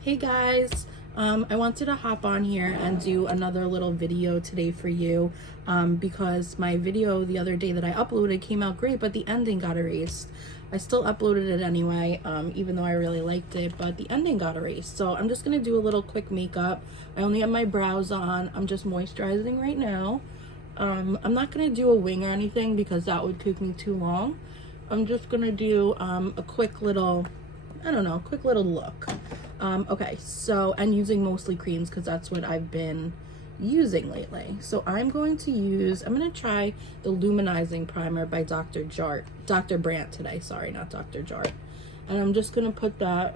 Hey guys, I wanted to hop on here and do another little video today for you because my video the other day that I uploaded came out great, but the ending got erased. I still uploaded it anyway, even though I really liked it, but the ending got erased. So I'm just going to do a little quick makeup. I only have my brows on. I'm just moisturizing right now. I'm not going to do a wing or anything because that would take me too long. I'm just going to do a quick little, I don't know, quick little look. Okay, so, and using mostly creams because that's what I've been using lately. So I'm going to try the Luminizing Primer by Dr. Brandt today. Sorry, not Dr. Jart. And I'm just going to put that,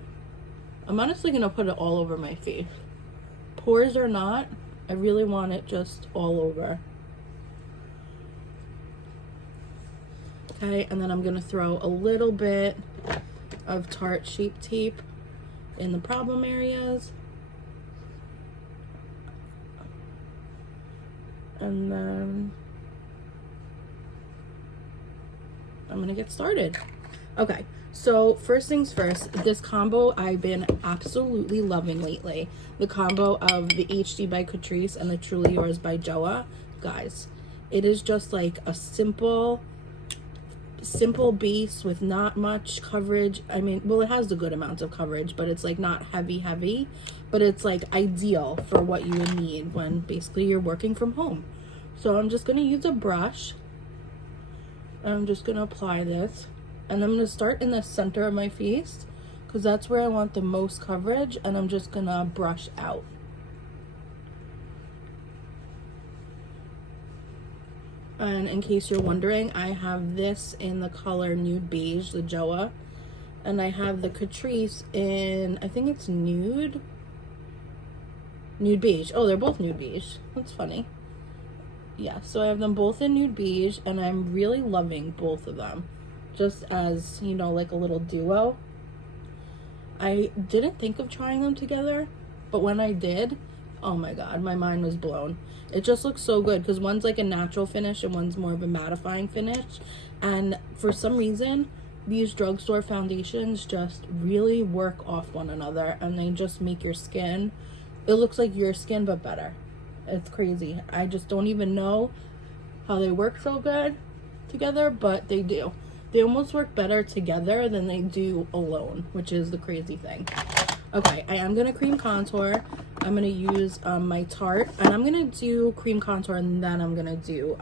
I'm honestly going to put it all over my face. Pores or not, I really want it just all over. Okay, and then I'm going to throw a little bit of Tarte Shape Tape in the problem areas. And then I'm going to get started. Okay, so first things first, this combo I've been absolutely loving lately. The combo of the HD by Catrice and the Truly Yours by Joa. Guys, it is just like a simple base with not much coverage. I mean, well, it has a good amount of coverage, but it's like not heavy, but it's like ideal for what you would need when basically you're working from home. So I'm just going to use a brush. I'm just going to apply this, and I'm going to start in the center of my face because that's where I want the most coverage, and I'm just going to brush out. And in case you're wondering, I have this in the color Nude Beige, the Joa. And I have the Catrice in, I think it's Nude Beige. Oh, they're both Nude Beige. That's funny. Yeah, so I have them both in Nude Beige, and I'm really loving both of them. Just as, you know, like a little duo. I didn't think of trying them together, but when I did, oh my god, my mind was blown. It just looks so good because one's like a natural finish and one's more of a mattifying finish. And for some reason, these drugstore foundations just really work off one another, and they just make your skin, it looks like your skin but better. It's crazy. I just don't even know how they work so good together, but they do. They almost work better together than they do alone, which is the crazy thing. Okay, I am going to cream contour. I'm going to use my Tarte, and I'm going to do cream contour, and then I'm going to do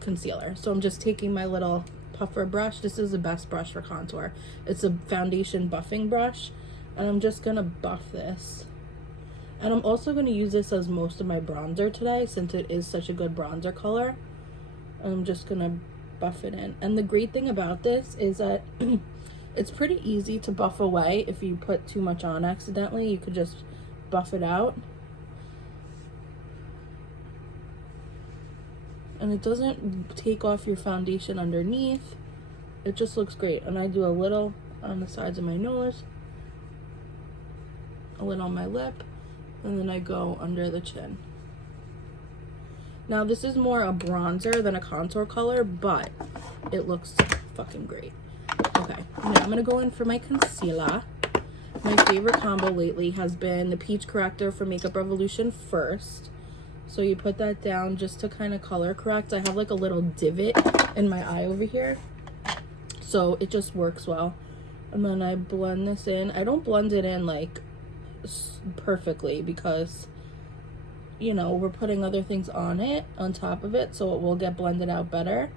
concealer. So I'm just taking my little puffer brush. This is the best brush for contour. It's a foundation buffing brush, and I'm just going to buff this. And I'm also going to use this as most of my bronzer today since it is such a good bronzer color. I'm just going to buff it in. And the great thing about this is that it's pretty easy to buff away. If you put too much on accidentally, you could just buff it out. And it doesn't take off your foundation underneath. It just looks great. And I do a little on the sides of my nose, a little on my lip, and then I go under the chin. Now this is more a bronzer than a contour color, but it looks fucking great. Okay, now I'm gonna go in for my concealer. My favorite combo lately has been the Peach Corrector from Makeup Revolution First. So you put that down just to kind of color correct. I have like a little divot in my eye over here, so it just works well. And then I blend this in. I don't blend it in like perfectly because, you know, we're putting other things on it, on top of it, so it will get blended out better.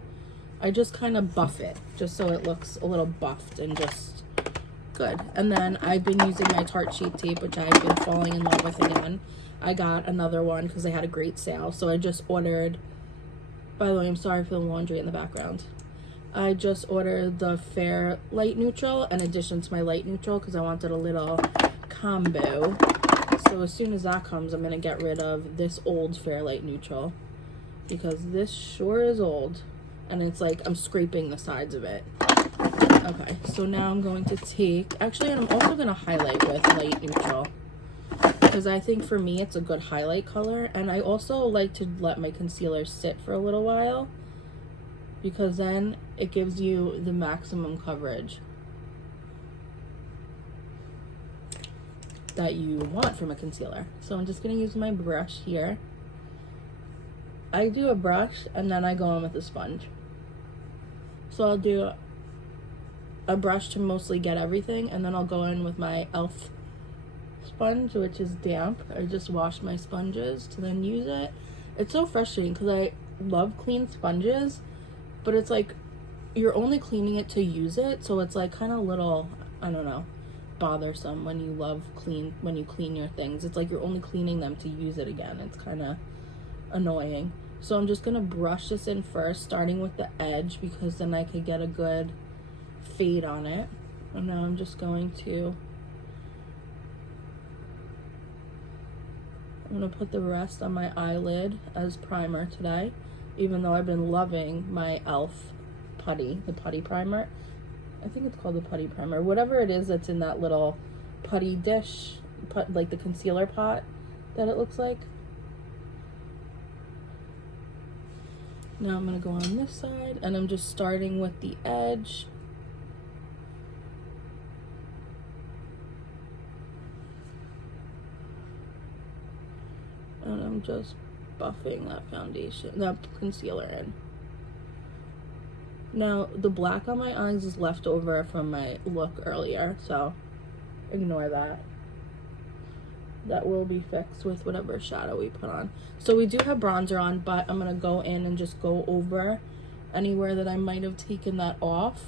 I just kind of buff it just so it looks a little buffed and just good. And then I've been using my Tarte Shape Tape, which I've been falling in love with again. I got another one because they had a great sale, so I just ordered, by the way, I'm sorry for the laundry in the background. I just ordered the Fair Light Neutral in addition to my Light Neutral because I wanted a little combo. So as soon as that comes, I'm going to get rid of this old Fair Light Neutral because this sure is old. And it's like I'm scraping the sides of it. Okay, so now I'm going to take, actually, and I'm also going to highlight with Light Neutral because I think for me it's a good highlight color. And I also like to let my concealer sit for a little while because then it gives you the maximum coverage. that you want from a concealer. So I'm just going to use my brush here. I do a brush and then I go in with a sponge. So I'll do a brush to mostly get everything, and then I'll go in with my e.l.f. sponge, which is damp. I just wash my sponges to then use it. It's so frustrating because I love clean sponges, but it's like you're only cleaning it to use it, so it's like kind of little, I don't know, bothersome when you clean your things. It's like you're only cleaning them to use it again. It's kind of annoying. So I'm just gonna brush this in first, starting with the edge, because then I could get a good fade on it. And now I'm just going to put the rest on my eyelid as primer today, even though I've been loving my e.l.f. putty, the putty primer. I think it's called the putty primer, whatever it is that's in that little putty dish, like the concealer pot that it looks like. Now I'm going to go on this side, and I'm just starting with the edge. And I'm just buffing that foundation, that concealer in. Now, the black on my eyes is left over from my look earlier, so ignore that. That will be fixed with whatever shadow we put on. So we do have bronzer on, but I'm going to go in and just go over anywhere that I might have taken that off.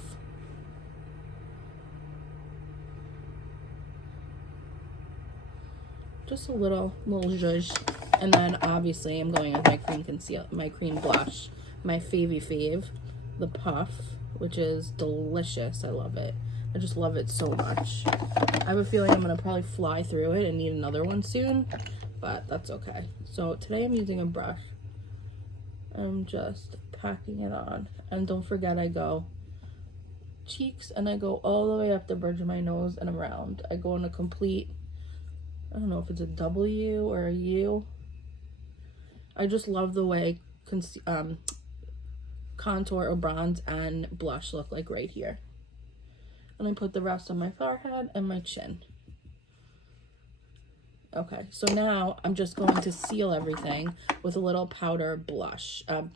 Just a little zhuzh. And then obviously I'm going with my cream blush, my fave, the Puff, which is delicious. I love it. I just love it so much. I have a feeling I'm going to probably fly through it and need another one soon, but that's okay. So today I'm using a brush. I'm just packing it on. And don't forget, I go cheeks and I go all the way up the bridge of my nose and around. I go in a complete, I don't know if it's a W or a U. I just love the way contour or bronze and blush look like right here. And I put the rest on my forehead and my chin. Okay, so now I'm just going to seal everything with a little powder bronzer.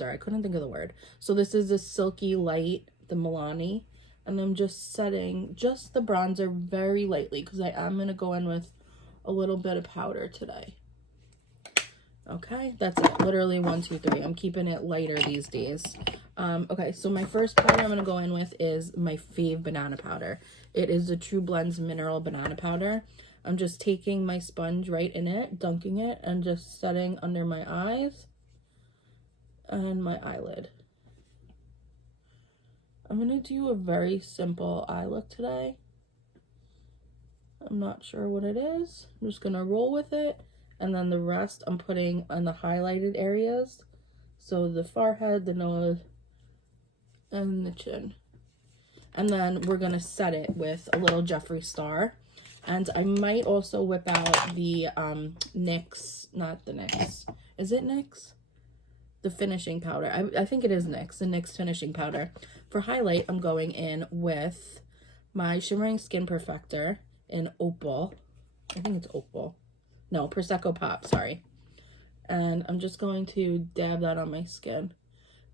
I couldn't think of the word. So this is a Silky Light, the Milani, and I'm just setting just the bronzer very lightly because I am going to go in with a little bit of powder today. Okay, that's it. Literally 1, 2, 3. I'm keeping it lighter these days. Okay, so my first powder I'm going to go in with is my fave banana powder. It is the True Blends Mineral Banana Powder. I'm just taking my sponge right in it, dunking it, and just setting under my eyes and my eyelid. I'm going to do a very simple eye look today. I'm not sure what it is. I'm just going to roll with it. And then the rest I'm putting on the highlighted areas. So the forehead, the nose, and the chin. And then we're going to set it with a little Jeffree Star. And I might also whip out the NYX, not the NYX. Is it NYX? The finishing powder. I think it is NYX, the NYX finishing powder. For highlight, I'm going in with my Shimmering Skin Perfector in Opal. I think it's Opal. No, Prosecco Pop, sorry. And I'm just going to dab that on my skin.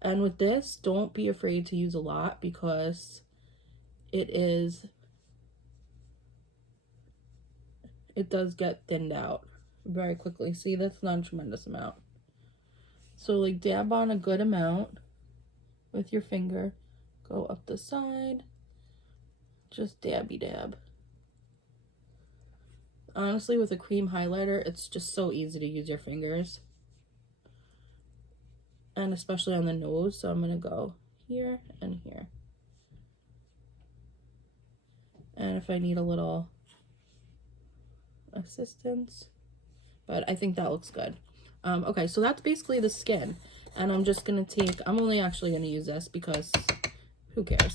And with this, don't be afraid to use a lot because it does get thinned out very quickly. See, that's not a tremendous amount. So like dab on a good amount with your finger. Go up the side. Just dabby dab. Honestly, with a cream highlighter, it's just so easy to use your fingers. And especially on the nose, so I'm going to go here and here. And if I need a little assistance, but I think that looks good. Okay, so that's basically the skin. And I'm just going to take, I'm only actually going to use this because who cares?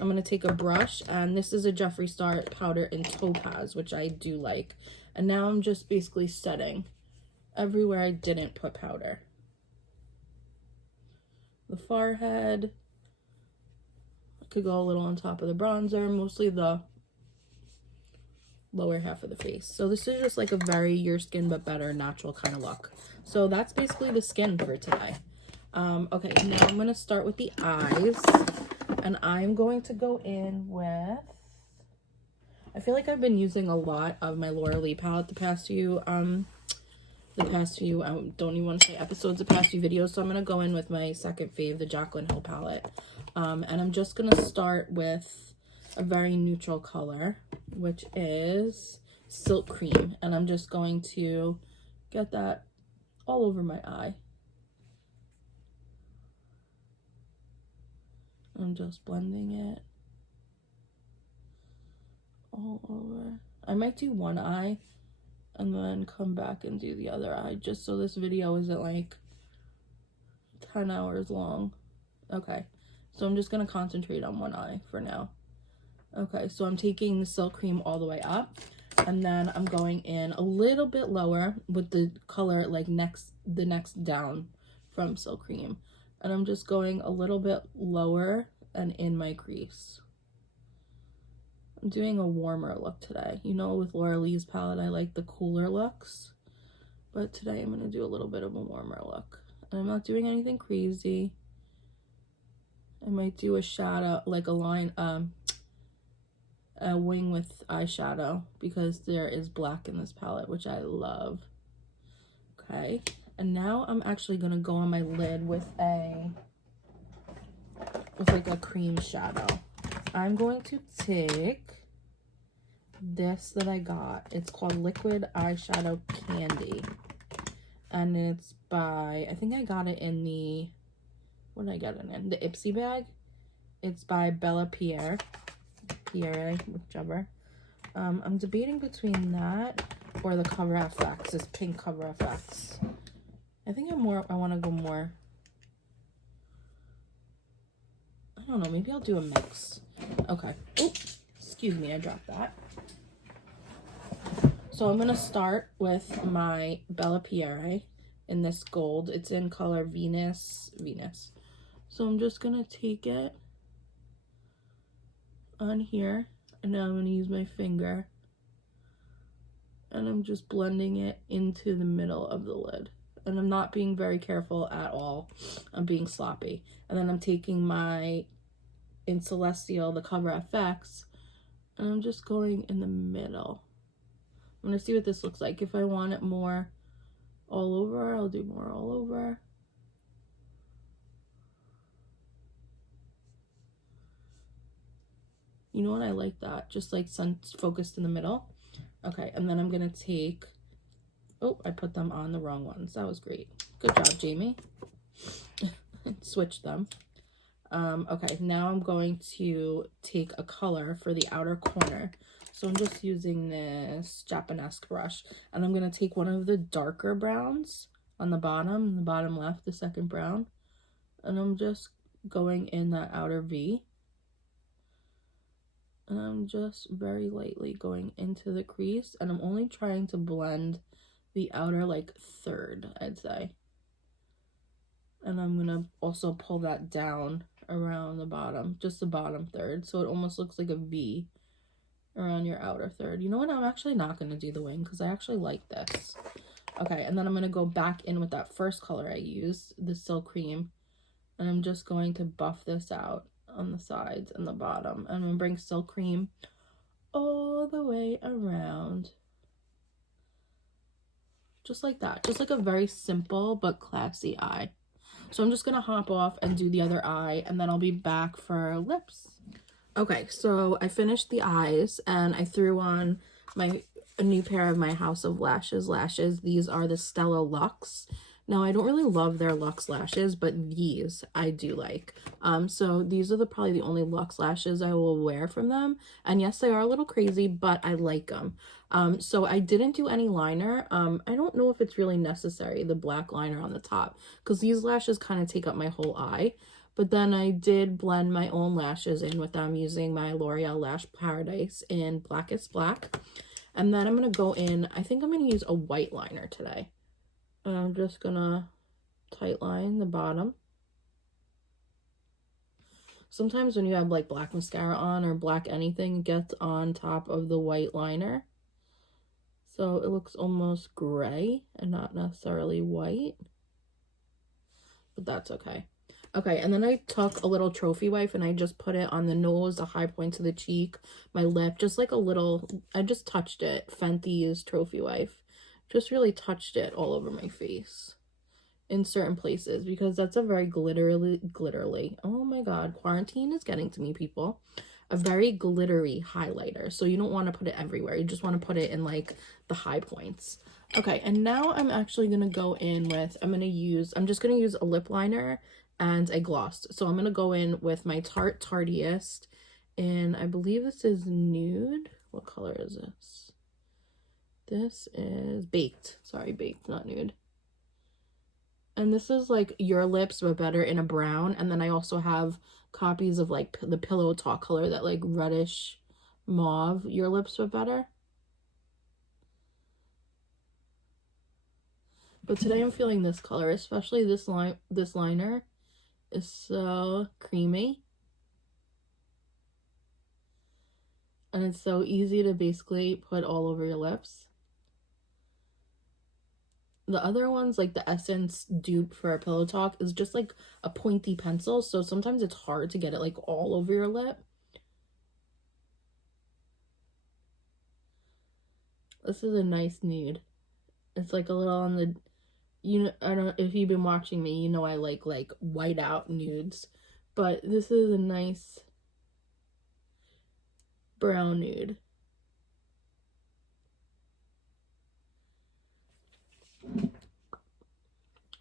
I'm going to take a brush, and this is a Jeffree Star powder in Topaz, which I do like. And now I'm just basically setting everywhere I didn't put powder. The forehead, Could go a little on top of the bronzer, mostly the lower half of the face. So this is just like a very your skin but better natural kind of look. So that's basically the skin for today. Okay, now I'm going to start with the eyes, and I'm going to go in with, I feel like I've been using a lot of my Laura Lee palette the past few I don't even want to say episodes, the past few videos. So I'm going to go in with my second fave, the Jaclyn Hill palette. And I'm just going to start with a very neutral color, which is Silk Cream. And I'm just going to get that all over my eye. I'm just blending it all over. I might do one eye and then come back and do the other eye, just so this video isn't like 10 hours long. Okay, so I'm just gonna concentrate on one eye for now. Okay, so I'm taking the Silk Cream all the way up, and then I'm going in a little bit lower with the color like the next down from Silk Cream. And I'm just going a little bit lower and in my crease. I'm doing a warmer look today. You know, with Laura Lee's palette, I like the cooler looks. But today I'm going to do a little bit of a warmer look. And I'm not doing anything crazy. I might do a shadow, like a line, a wing with eyeshadow, because there is black in this palette, which I love. Okay. And now I'm actually going to go on my lid with like a cream shadow. I'm going to take this that I got. It's called Liquid Eyeshadow Candy. And it's by, I think I got it in the, what did I get it in? The Ipsy bag. It's by Bella Pierre, whichever. I'm debating between that or the Cover FX, this pink Cover FX. I think I want to go more, I don't know, maybe I'll do a mix. Okay. Oops, excuse me, I dropped that. So I'm going to start with my Bella Pierre in this gold. It's in color Venus. So I'm just going to take it on here, and now I'm going to use my finger, and I'm just blending it into the middle of the lid. And I'm not being very careful at all. I'm being sloppy. And then I'm taking my, in Celestial, the Cover FX, and I'm just going in the middle. I'm going to see what this looks like. If I want it more all over, I'll do more all over. You know what? I like that. Just like sun focused in the middle. Okay, and then I'm going to take, oh, I put them on the wrong ones. That was great. Good job, Jamie. Switch them. Okay, now I'm going to take a color for the outer corner. So I'm just using this Japanese brush, and I'm going to take one of the darker browns on the bottom left, the second brown, and I'm just going in that outer V. And I'm just very lightly going into the crease, and I'm only trying to blend the outer like third, I'd say. And I'm going to also pull that down around the bottom, just the bottom third, so it almost looks like a V around your outer third. You know what? I'm actually not going to do the wing because I actually like this. Okay, and then I'm going to go back in with that first color I used, the Silk Cream, and I'm just going to buff this out on the sides and the bottom. I'm going to bring Silk Cream all the way around. Just like that. Just like a very simple but classy eye. So I'm just going to hop off and do the other eye, and then I'll be back for lips. Okay, so I finished the eyes, and I threw on a new pair of my House of Lashes lashes. These are the Stella Luxe. Now, I don't really love their Luxe lashes, but these I do like. So these are probably the only Luxe lashes I will wear from them. And yes, they are a little crazy, but I like them. So I didn't do any liner. I don't know if it's really necessary, the black liner on the top, because these lashes kind of take up my whole eye. But then I did blend my own lashes in with them using my L'Oreal Lash Paradise in Blackest Black. And then I'm going to go in, I think I'm going to use a white liner today. And I'm just going to tight line the bottom. Sometimes when you have like black mascara on or black anything, it gets on top of the white liner. So it looks almost gray and not necessarily white. But that's okay. Okay, and then I took a little trophy wipe and I just put it on the nose, the high points of the cheek, my lip, just like a little, I just touched it. Fenty's trophy wipe. Just really touched it all over my face in certain places because that's a very glittery, oh my god, quarantine is getting to me, people. A very glittery highlighter. So you don't want to put it everywhere. You just want to put it in like the high points. Okay, and now I'm actually going to go in with, I'm just going to use a lip liner and a gloss. So I'm going to go in with my Tarte Tardiest, and I believe this is nude. What color is this? This is baked. Sorry, baked, not nude. And this is like Your Lips but better in a brown. And then I also have copies of like the Pillow Talk color, that like reddish mauve Your Lips but better. But today I'm feeling this color, especially this liner is so creamy. And it's so easy to basically put all over your lips. The other ones, like the Essence dupe for a Pillow Talk, is just like a pointy pencil. So sometimes it's hard to get it like all over your lip. This is a nice nude. It's like a little on the, you know, I don't know if you've been watching me, you know I like white out nudes. But this is a nice brown nude.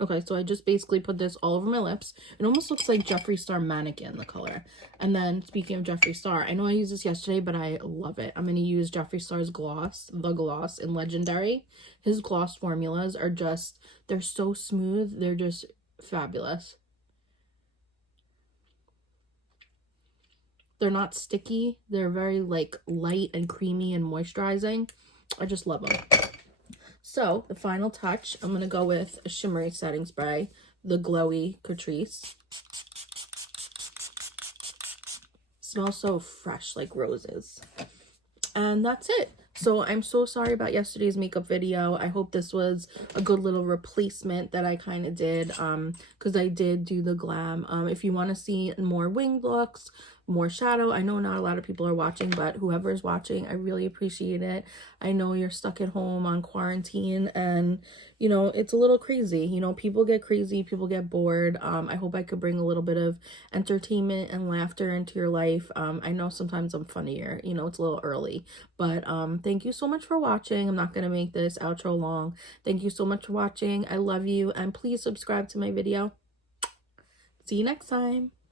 Okay, so I just basically put this all over my lips. It almost looks like Jeffree Star Mannequin, the color. And then, speaking of Jeffree Star, I know I used this yesterday, but I love it. I'm going to use Jeffree Star's gloss, the gloss in Legendary. His gloss formulas are just, they're so smooth. They're just fabulous. They're not sticky. They're very like light and creamy and moisturizing. I just love them. So, the final touch, I'm going to go with a shimmery setting spray, the Glowy Catrice. Smells so fresh, like roses. And that's it. So, I'm so sorry about yesterday's makeup video. I hope this was a good little replacement that I kind of did, because I did do the glam. If you want to see more winged looks, more shadow, I know not a lot of people are watching, but whoever is watching, I really appreciate it. I know you're stuck at home on quarantine and, you know, it's a little crazy. You know, people get crazy, people get bored. I hope I could bring a little bit of entertainment and laughter into your life. I know sometimes I'm funnier, you know, it's a little early, but thank you so much for watching. I'm not going to make this outro long. Thank you so much for watching. I love you, and please subscribe to my video. See you next time.